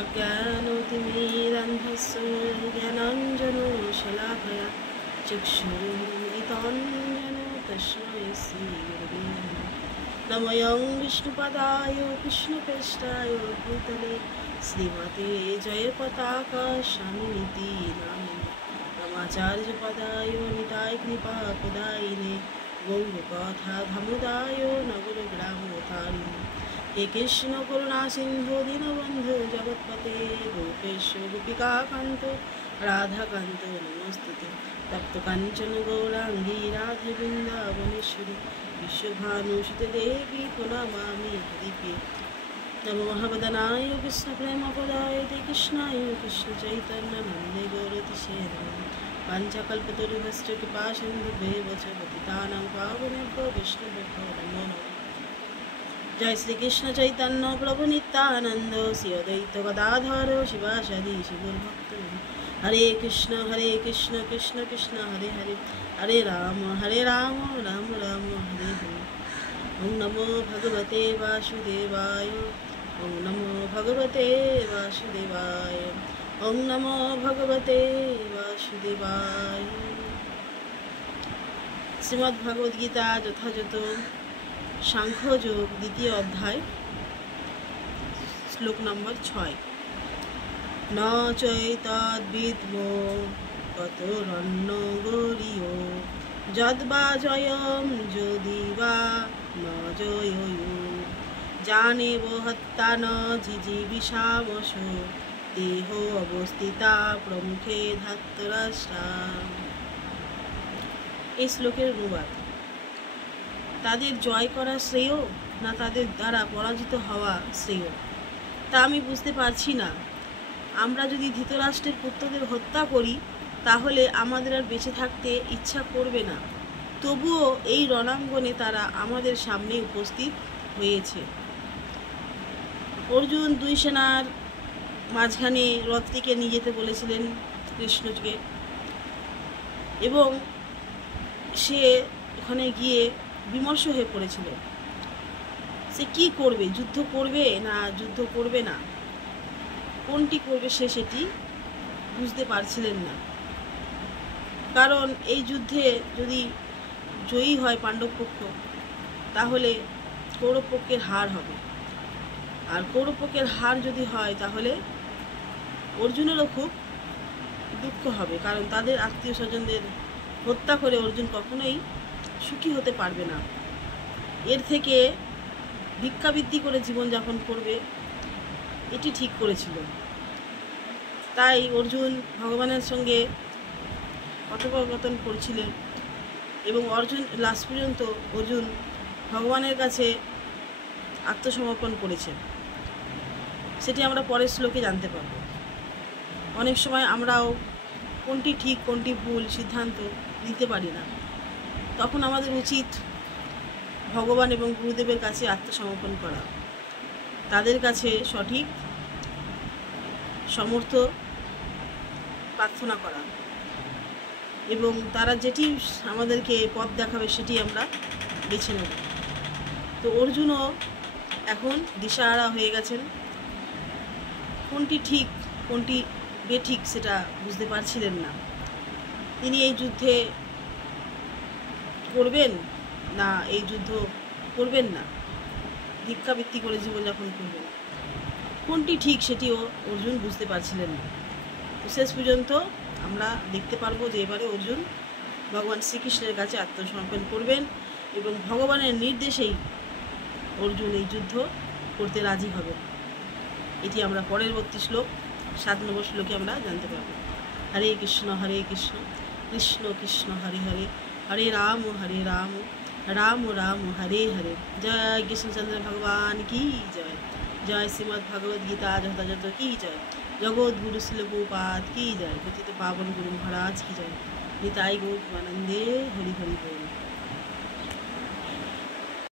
अज्ञानतिमिरान्धस्य ज्ञानाञ्जनशलाकया चक्षुरुन्मिलितं येन तस्मै श्रीगुरवे नमः। नमोऽयं विष्णुपदाय कृष्णप्रेष्ठाय भूतले श्रीमते जयपताका स्वामिनिति नामिने नमाचार्यपदाय निताय कृपापदायिने गौरकथा धमुदाय नगरग्रामोतारिणे हे कृष्ण करुणा सिंधु दीनबंधु जगत्पते गोपेश गोपिकाकान्त राधाकान्त नमोस्तुते तप्त कांचन गौरांगी राधे वृंदावनेश्वरी विश्वभानुसुते देवी प्रणमामि हरिप्रिये नमो महावदनाय कृष्ण प्रेमपदाय ते कृष्णाय कृष्ण चैतन्य नंदे गौरतिशे पांचकल्पतरुभ्यश्च कृपा सिन्धुभ्येव च पतितानां पावनेभ्यो वैष्णवेभ्यो नमो नमः। जय श्री कृष्ण चैतन्य प्रभु नित्यानंद श्री अद्वैत गदाधर शिवासादि शिवभक्त हरे कृष्ण कृष्ण कृष्ण हरे हरे हरे राम राम राम हरे हरे। ओम नमो भगवते वासुदेवाय ओम नमो भगवते वासुदेवाय ओम नमो भगवते वासुदेवाय। श्रीमद् भगवद गीता যথাযথ সাংখ্যযোগ দ্বিতীয় অধ্যায় শ্লোক নম্বর 6 ন চৈতদ্বিদ্মো কতরন্ন গরিয় যদ্বা জয়ম যদি বা ন জয়য়ু জানেব হত্যা ন জিজিবিষামস দেহ অবস্থিতা প্রমুখে ধাত্তরাষ্ট্রা। এই শ্লোকের অনুবাদ: তাদের জয় করা শ্রেয় না তাদের দ্বারা পরাজিত হওয়া শ্রেয় তা আমি বুঝতে পারছি না। আমরা যদি ধৃতরাষ্ট্রের পুত্রদের হত্যা করি তাহলে আমাদের আর বেঁচে থাকতে ইচ্ছা করবে না, তবুও এই রণাঙ্গনে তারা আমাদের সামনে উপস্থিত হয়েছে। অর্জুন দুই সেনার মাঝখানে রথটিকে নিয়ে যেতে বলেছিলেন কৃষ্ণকে, এবং সে ওখানে গিয়ে বিমর্ষ হয়ে পড়েছিল। সে কি করবে, যুদ্ধ করবে না যুদ্ধ করবে না, কোনটি করবে সে সেটি বুঝতে পারছিলেন না। কারণ এই যুদ্ধে যদি জয়ী হয় পাণ্ডব পক্ষ তাহলে কৌরব পক্ষের হার হবে, আর কৌরব পক্ষের হার যদি হয় তাহলে অর্জুনেরও খুব দুঃখ হবে, কারণ তাদের আত্মীয় স্বজনদের হত্যা করে অর্জুন কখনোই সুখী হতে পারবে না। এর থেকে ভিক্ষাবৃত্তি করে জীবনযাপন করবে, এটি ঠিক করেছিল। তাই অর্জুন ভগবানের সঙ্গে কথোপকথন করছিলেন, এবং লাস্ট পর্যন্ত অর্জুন ভগবানের কাছে আত্মসমর্পণ করেছেন। সেটি আমরা পরের শ্লোকে জানতে পারব। অনেক সময় আমরাও কোনটি ঠিক কোনটি ভুল সিদ্ধান্ত নিতে পারি না, তখন আমাদের উচিত ভগবান এবং গুরুদেবের কাছে আত্মসমর্পণ করা, তাদের কাছে সঠিক সমর্থ প্রার্থনা করা, এবং তারা যেটি আমাদেরকে পথ দেখাবে সেটি আমরা বেছে নেব। তো অর্জুনও এখন দিশাহারা হয়ে গেছেন, কোনটি ঠিক কোনটি বেঠিক সেটা বুঝতে পারছিলেন না। তিনি এই যুদ্ধে করবেন না এই যুদ্ধ করবেন না, ভিক্ষাবৃত্তি করে জীবনযাপন করবেন, কোনটি ঠিক সেটিও অর্জুন বুঝতে পারছিলেন না। তো শেষ পর্যন্ত আমরা দেখতে পারবো যে এবারে অর্জুন ভগবান শ্রীকৃষ্ণের কাছে আত্মসমর্পণ করবেন, এবং ভগবানের নির্দেশেই অর্জুন এই যুদ্ধ করতে রাজি হবেন। এটি আমরা পরবর্তী শ্লোক 7 নম্বর শ্লোকে আমরা জানতে পারব। হরে কৃষ্ণ কৃষ্ণ কৃষ্ণ হরে হরে হরে রাম রাম রাম হরে হরে। জয় কৃষ্ণচন্দ্র ভগবান কি জয়। জয় শ্রীমদ্ ভগবদ গীতা যথাযথ কি জয়। জগৎ গুরু শিল প্রভুপাদ কি জয়। পতিত পাবন গুরু মহারাজ কি জয়। নিতাই গৌর আনন্দে হরি হরি বল।